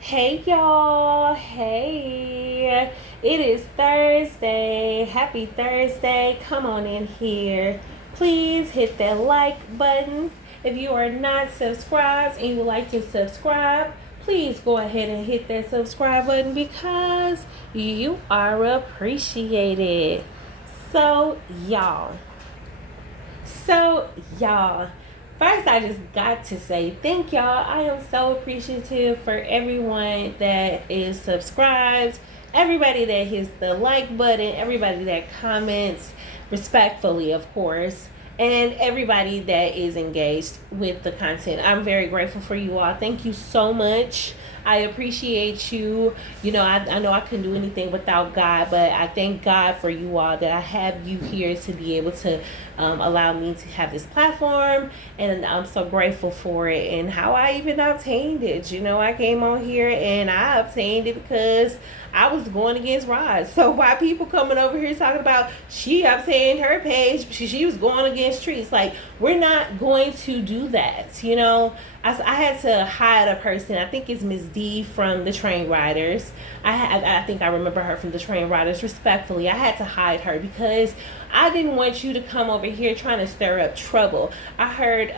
Hey y'all, hey. It is Thursday. Happy Thursday. Come on in here. Please hit that like button. If you are not subscribed and you would like to subscribe, please go ahead and hit that subscribe button because you are appreciated. So, y'all. So, y'all, first I just got to say thank y'all. I am so appreciative for everyone that is subscribed, everybody that hits the like button, everybody that comments respectfully, of course, and everybody that is engaged with the content. I'm very grateful for you all. Thank you so much. I appreciate you. I know I couldn't do anything without God, but I thank God for you all that I have you here to be able to allow me to have this platform. And I'm so grateful for it and how I even obtained it. I came on here and I obtained it because I was going against Rod. So why people coming over here talking about she obtained her page, she was going against Trees. Like, we're not going to do that. I had to hide a person. I think it's Miss D from the Train Riders. I think I remember her from the Train Riders. Respectfully, I had to hide her because I didn't want you to come over here trying to stir up trouble. I heard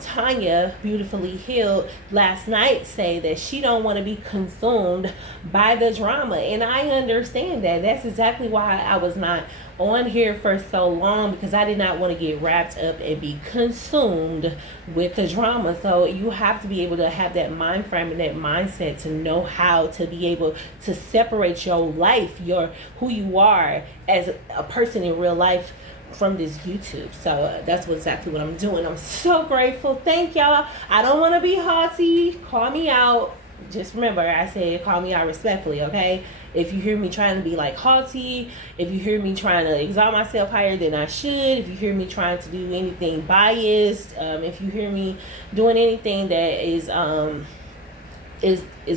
Tanya, beautifully healed, last night say that she don't want to be consumed by the drama, and I understand that. That's exactly why I was not on here for so long, because I did not want to get wrapped up and be consumed with the drama. So you have to be able to have that mind frame and that mindset to know how to be able to separate your life, your who you are as a person in real life, from this YouTube. So that's exactly what I'm doing. I'm so grateful. Thank y'all. I don't want to be haughty. Call me out. Just remember, I said call me out respectfully, okay? If you hear me trying to be like haughty, if you hear me trying to exalt myself higher than I should, if you hear me trying to do anything biased, if you hear me doing anything that is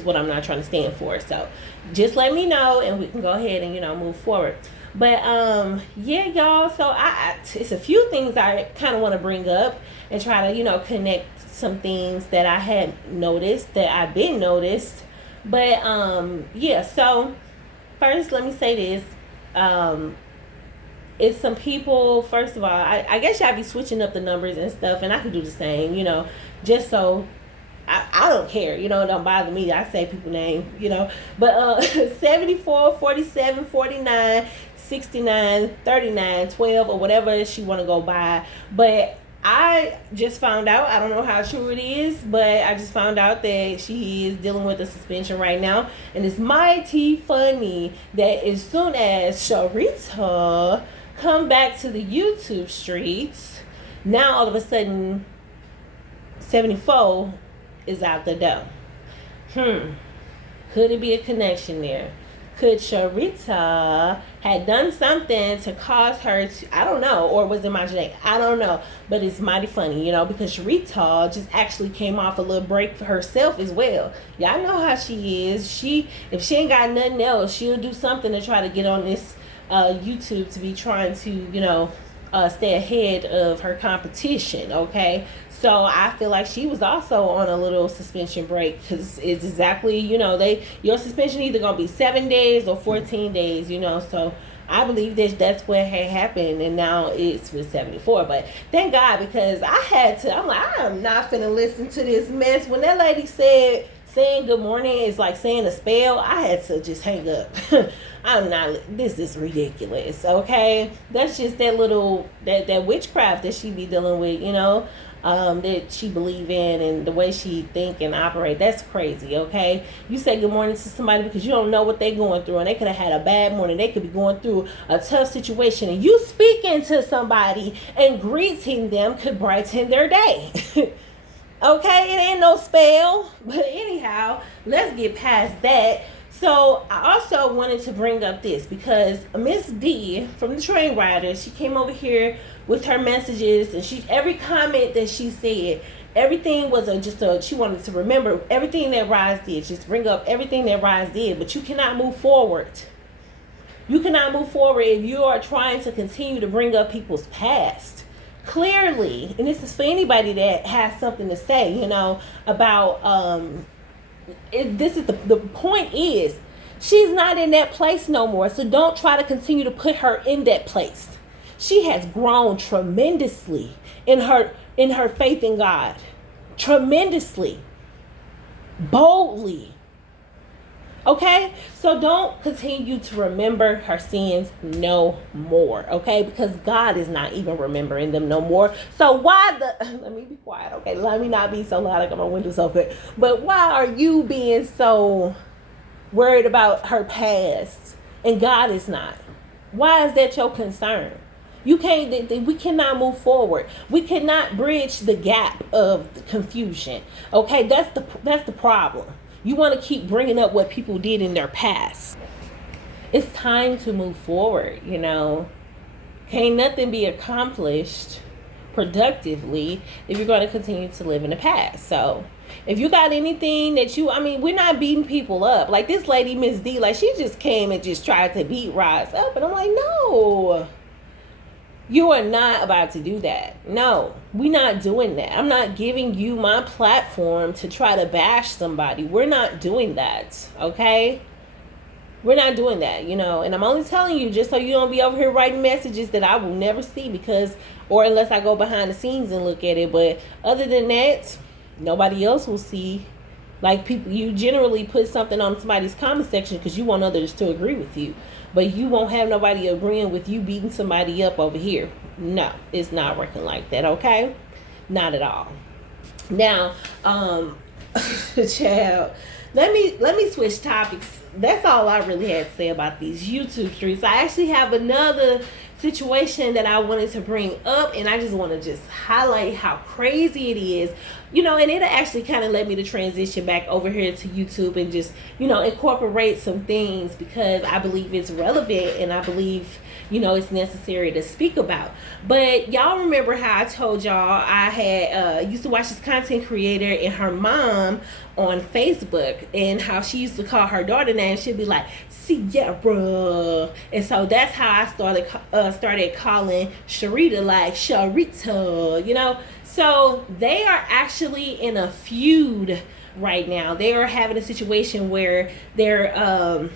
what I'm not trying to stand for. So just let me know and we can go ahead and move forward. But yeah, y'all. So it's a few things I kind of want to bring up and try to connect some things that I had noticed that I've been noticed. But yeah. So first, let me say this. It's some people. First of all, I guess y'all be switching up the numbers and stuff, and I could do the same. Just so I don't care, it don't bother me. I say people name, but 74, 47, 49, 69, 39, 12, or whatever she want to go by. But I just found out, I don't know how true it is, but I just found out that she is dealing with a suspension right now. And it's mighty funny that as soon as Sharita come back to the YouTube streets, now all of a sudden 74 is out the door. Could it be a connection there? Could Sharita had done something to cause her to, I don't know, or was it my genetic? I don't know. But it's mighty funny, because Sharita just actually came off a little break for herself as well. Y'all know how she is. If she ain't got nothing else, she'll do something to try to get on this YouTube to be trying to, stay ahead of her competition, okay? So I feel like she was also on a little suspension break because it's exactly, your suspension either going to be 7 days or 14 days, so I believe that's what had happened, and now it's with 74. But thank God, because I'm like, I am not finna listen to this mess. When that lady said saying good morning is like saying a spell, I had to just hang up. I'm not, this is ridiculous, okay? That's just that little, that witchcraft that she be dealing with, that she believe in, and the way she think and operate. That's crazy, okay? You say good morning to somebody because you don't know what they're going through, and they could have had a bad morning. They could be going through a tough situation, and you speaking to somebody and greeting them could brighten their day. Okay, it ain't no spell. But anyhow, let's get past that. So I also wanted to bring up this because Miss D from the Train Riders, she came over here with her messages, and every comment that she said, everything was she wanted to remember everything that Rise did, just bring up everything that Rise did. But you cannot move forward. You cannot move forward if you are trying to continue to bring up people's past. Clearly, and this is for anybody that has something to say, about this is the point is, she's not in that place no more. So don't try to continue to put her in that place. She has grown tremendously in her faith in God. Tremendously. Boldly. Okay? So don't continue to remember her sins no more. Okay? Because God is not even remembering them no more. So why let me be quiet. Okay? Let me not be so loud. I got my windows open. But why are you being so worried about her past and God is not? Why is that your concern? You can't. We cannot move forward. We cannot bridge the gap of confusion. Okay, that's the problem. You want to keep bringing up what people did in their past. It's time to move forward. Can't nothing be accomplished productively if you're going to continue to live in the past. So if you got anything that we're not beating people up. Like this lady, Miss D, like she just came and just tried to beat Roz up, and I'm like, no. You are not about to do that. No, we're not doing that. I'm not giving you my platform to try to bash somebody. We're not doing that, okay? We're not doing that, and I'm only telling you just so you don't be over here writing messages that I will never see or unless I go behind the scenes and look at it. But other than that, nobody else will see. Like people, you generally put something on somebody's comment section because you want others to agree with you. But you won't have nobody agreeing with you beating somebody up over here. No, it's not working like that, okay? Not at all. Now, child, let me switch topics. That's all I really had to say about these YouTube streets. I actually have another situation that I wanted to bring up, and I just want to just highlight how crazy it is. And it actually kind of led me to transition back over here to YouTube and just, incorporate some things because I believe it's relevant and I believe, it's necessary to speak about. But y'all remember how I told y'all I had used to watch this content creator and her mom on Facebook and how she used to call her daughter name. She'd be like, Sierra. And so that's how I started calling Sharita like Sharita, So they are actually in a feud right now. They are having a situation where they're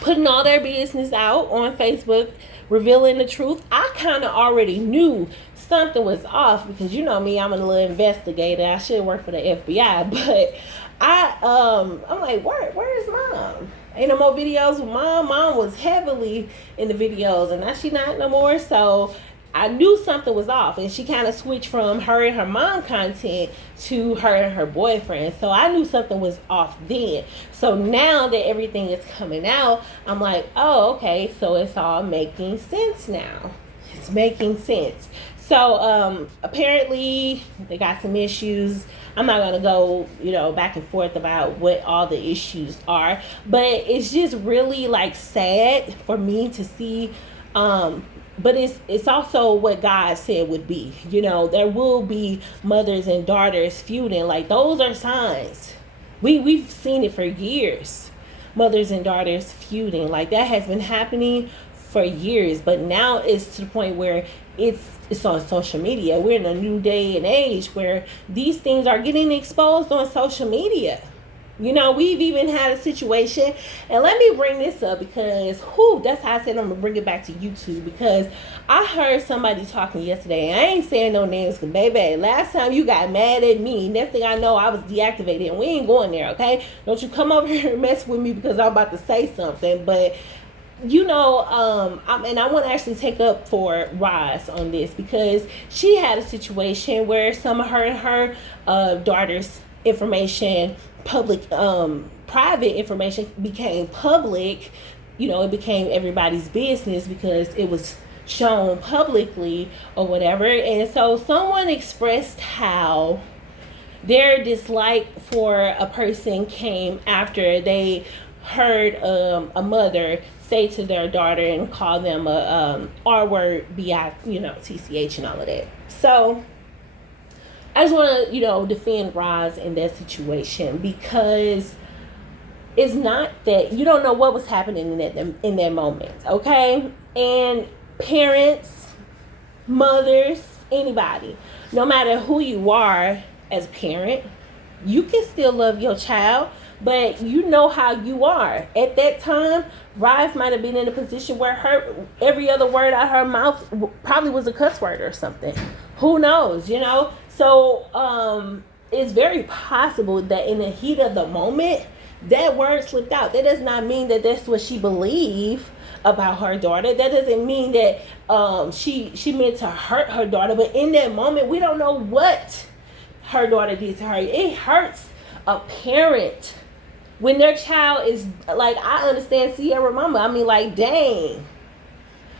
putting all their business out on Facebook, revealing the truth. I kind of already knew something was off because me, I'm a little investigator. I should work for the FBI, but I'm like, where is Mom? Ain't no more videos with Mom. Mom was heavily in the videos, and now she not no more. So I knew something was off, and she kind of switched from her and her mom content to her and her boyfriend. So I knew something was off then. So now that everything is coming out, I'm like, oh, okay, so it's all making sense now. It's making sense. So apparently they got some issues. I'm not going to go, back and forth about what all the issues are, but it's just really like sad for me to see, but it's also what God said would be. There will be mothers and daughters feuding. Like those are signs. We've seen it for years. Mothers and daughters feuding. Like that has been happening for years, but now it's to the point where it's on social media. We're in a new day and age where these things are getting exposed on social media. We've even had a situation, and let me bring this up because, that's how I said I'm going to bring it back to YouTube, because I heard somebody talking yesterday, and I ain't saying no names, because baby, last time you got mad at me, next thing I know, I was deactivated, and we ain't going there, okay? Don't you come over here and mess with me because I'm about to say something, but and I want to actually take up for Roz on this because she had a situation where some of her and her daughter's information, private information became public. It became everybody's business because it was shown publicly or whatever. And so someone expressed how their dislike for a person came after they heard a mother say to their daughter and call them a R word, B-I, TCH and all of that. So I just want to, defend Roz in that situation because it's not that you don't know what was happening in that moment, okay? And parents, mothers, anybody, no matter who you are as a parent, you can still love your child, But you know how you are. At that time, Rise might have been in a position where every other word out of her mouth probably was a cuss word or something. Who knows, you know? So it's very possible that in the heat of the moment, that word slipped out. That does not mean that that's what she believed about her daughter. That doesn't mean that she meant to hurt her daughter. But in that moment, we don't know what her daughter did to her. It hurts a parent when their child is like, I understand Sierra mama. I mean, like, dang.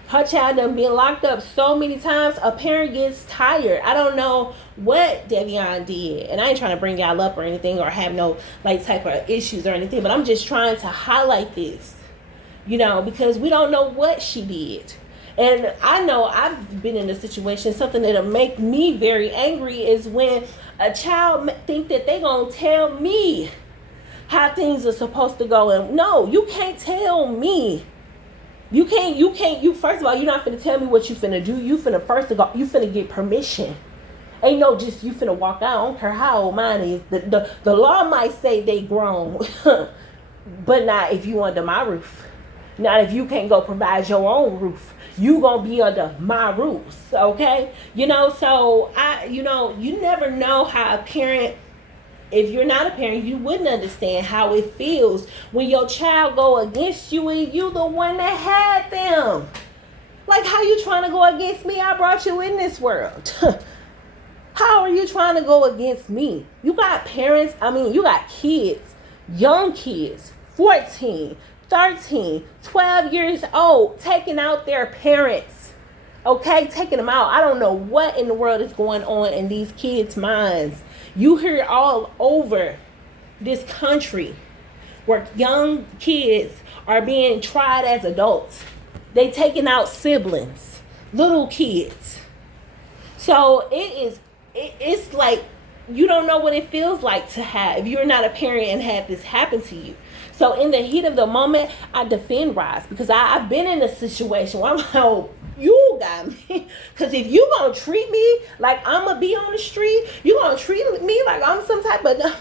Her child done been locked up so many times. A parent gets tired. I don't know what Devion did. And I ain't trying to bring y'all up or anything or have no like type of issues or anything. But I'm just trying to highlight this, you know, because we don't know what she did. And I know I've been in a situation, something that'll make me very angry is when a child think that they gonna tell me how things are supposed to go. And no, you can't tell me. You first of all, you're not finna tell me what you finna do. You finna get permission. Ain't no just you finna walk out. I don't care how old mine is. The law might say they grown, but not if you under my roof. Not if you can't go provide your own roof. You gonna be under my rules, okay? You know, so you never know how a parent, if you're not a parent, you wouldn't understand how it feels when your child go against you and you the one that had them. Like, how you trying to go against me? I brought you in this world. How are you trying to go against me? You got parents, you got kids, young kids, 14, 13, 12 years old, taking out their parents. Okay, taking them out. I don't know what in the world is going on in these kids' minds. You hear all over this country where young kids are being tried as adults. They taking out siblings, little kids. So it's like you don't know what it feels like to have, if you're not a parent and have this happen to you. So in the heat of the moment, I defend Rise because I've been in a situation where I'm like, oh, you got me. Because if you gonna treat me like I'm gonna be on the street, you gonna treat me like I'm some type of,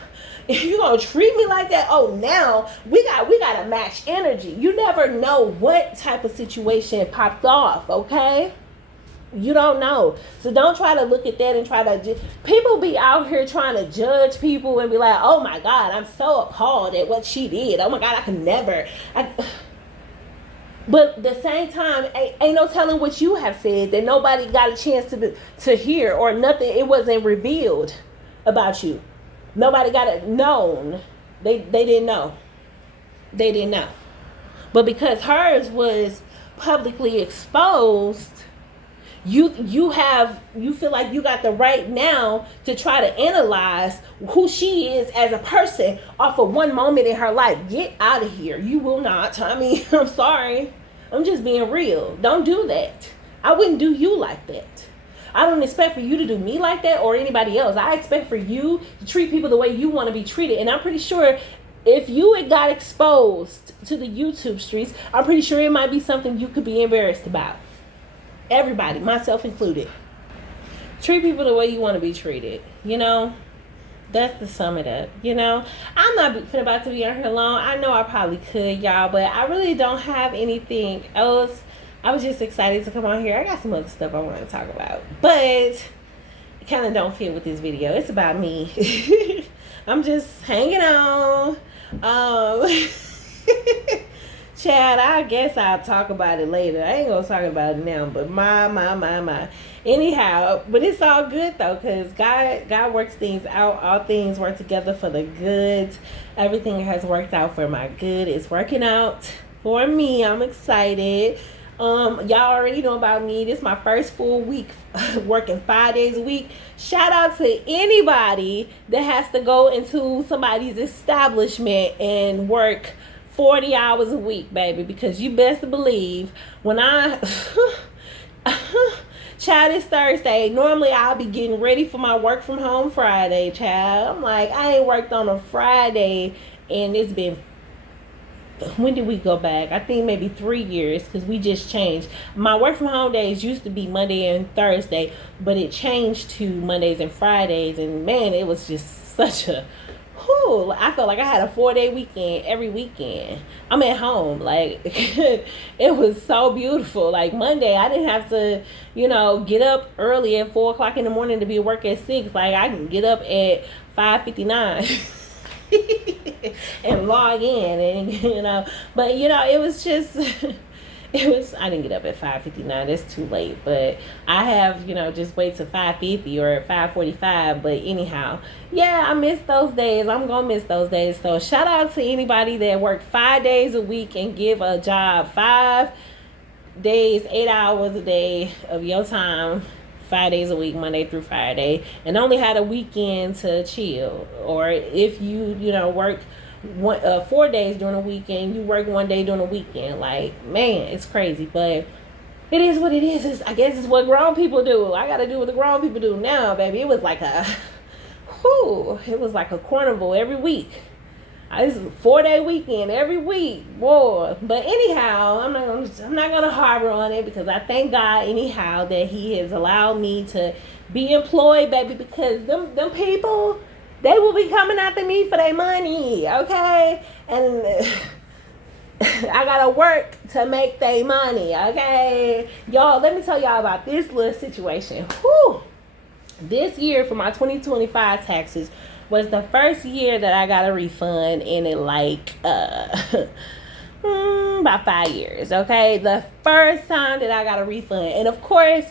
if you gonna treat me like that, oh, now we gotta match energy. You never know what type of situation popped off, okay? You don't know. So don't try to look at that and try to people be out here trying to judge people and be like, oh my God, I'm so appalled at what she did. Oh my God, I can never. But at the same time, ain't no telling what you have said that nobody got a chance to hear, or nothing. It wasn't revealed about you. Nobody got it known. They didn't know. They didn't know. But because hers was publicly exposed, you feel like you got the right now to try to analyze who she is as a person off of one moment in her life. Get out of here. You will not. I'm sorry. I'm just being real. Don't do that. I wouldn't do you like that. I don't expect for you to do me like that or anybody else. I expect for you to treat people the way you want to be treated. And I'm pretty sure if you had got exposed to the YouTube streets, I'm pretty sure it might be something you could be embarrassed about. Everybody, myself included. Treat people the way you want to be treated. You know, that's the sum of that. You know, I'm not about to be on here long. I know I probably could, y'all, but I really don't have anything else. I was just excited to come on here. I got some other stuff I want to talk about, but it kind of don't fit with this video. It's about me. I'm just hanging on. Chad, I guess I'll talk about it later. I ain't gonna talk about it now, but my. Anyhow, but it's all good though, because God works things out. All things work together for the good. Everything has worked out for my good. It's working out for me. I'm excited. Y'all already know about me. This is my first full week working 5 days a week. Shout out to anybody that has to go into somebody's establishment and work 40 hours a week, baby, because you best believe when child, it's Thursday. Normally I'll be getting ready for my work from home Friday, child. I'm like, I ain't worked on a Friday, and it's been, when did we go back? I think maybe 3 years, because we just changed. My work from home days used to be Monday and Thursday, but it changed to Mondays and Fridays, and man, it was just such a whew, I felt like I had a 4-day weekend every weekend. I'm at home. Like, it was so beautiful. Like, Monday, I didn't have to, get up early at 4 o'clock in the morning to be at work at 6. Like, I can get up at 5:59 and log in. And, but, it was just... I didn't get up at 5:59. That's too late. But I have, just wait till 5:50 or 5:45. But anyhow, yeah, I miss those days. I'm gonna miss those days. So shout out to anybody that work 5 days a week and give a job 5 days, 8 hours a day of your time, 5 days a week, Monday through Friday, and only had a weekend to chill. Or if you work 4 days during the weekend, you work 1 day during the weekend. Like, man, it's crazy, but it is what it is. I guess it's what grown people do. I gotta do what the grown people do now, baby. It was like it was like a carnival every week. This is a 4-day weekend every week, boy. But anyhow, I'm not gonna harbor on it, because I thank God anyhow that He has allowed me to be employed, baby. Because them people, they will be coming after me for their money, okay? And I gotta work to make their money, okay? Y'all, let me tell y'all about this little situation. Whew. This year for my 2025 taxes was the first year that I got a refund in it, like about 5 years, okay? The first time that I got a refund. And of course,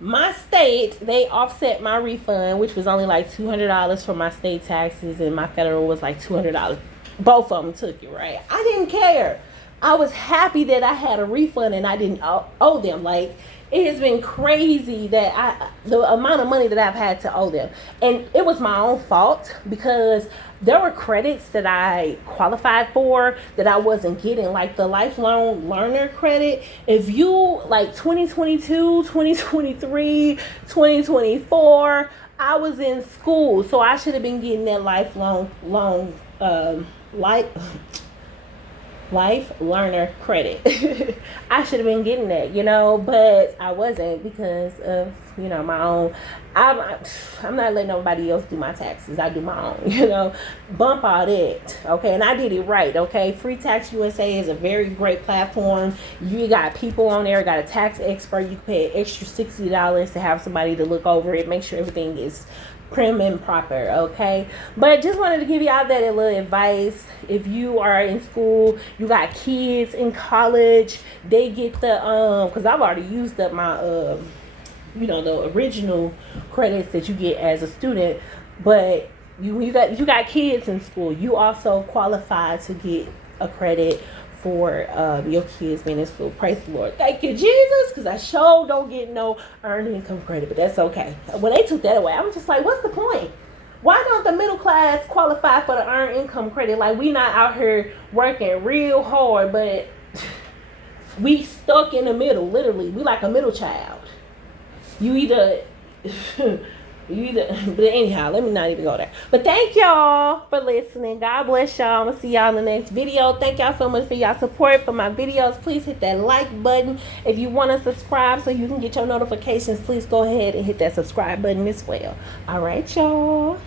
my state, they offset my refund, which was only like $200 for my state taxes, and my federal was like $200. Both of them took it, right? I didn't care. I was happy that I had a refund and I didn't owe them. Like, it has been crazy that the amount of money that I've had to owe them. And it was my own fault, because there were credits that I qualified for that I wasn't getting, like the lifelong learner credit. If you, like 2022, 2023, 2024, I was in school, so I should have been getting that life learner credit. I should have been getting that, but I wasn't, because of, my own. I'm not letting nobody else do my taxes. I do my own, bump all that, okay? And I did it right, okay? Free Tax USA is a very great platform. You got people on there, got a tax expert. You can pay an extra $60 to have somebody to look over it, make sure everything is prim and proper, okay? But just wanted to give y'all that little advice. If you are in school, you got kids in college, they get the because I've already used up my the original credits that you get as a student. But you got kids in school, you also qualify to get a credit for your kids being in school. Praise the Lord. Thank you, Jesus, because I sure don't get no earned income credit, but that's okay. When they took that away, I was just like, what's the point? Why don't the middle class qualify for the earned income credit? Like, we not out here working real hard, but we stuck in the middle, literally. We like a middle child. You either... But anyhow, let me not even go there. But thank y'all for listening. God bless y'all. I'm gonna see y'all in the next video. Thank y'all so much for y'all support for my videos. Please hit that like button. If you want to subscribe so you can get your notifications, please go ahead and hit that subscribe button as well. All right, y'all.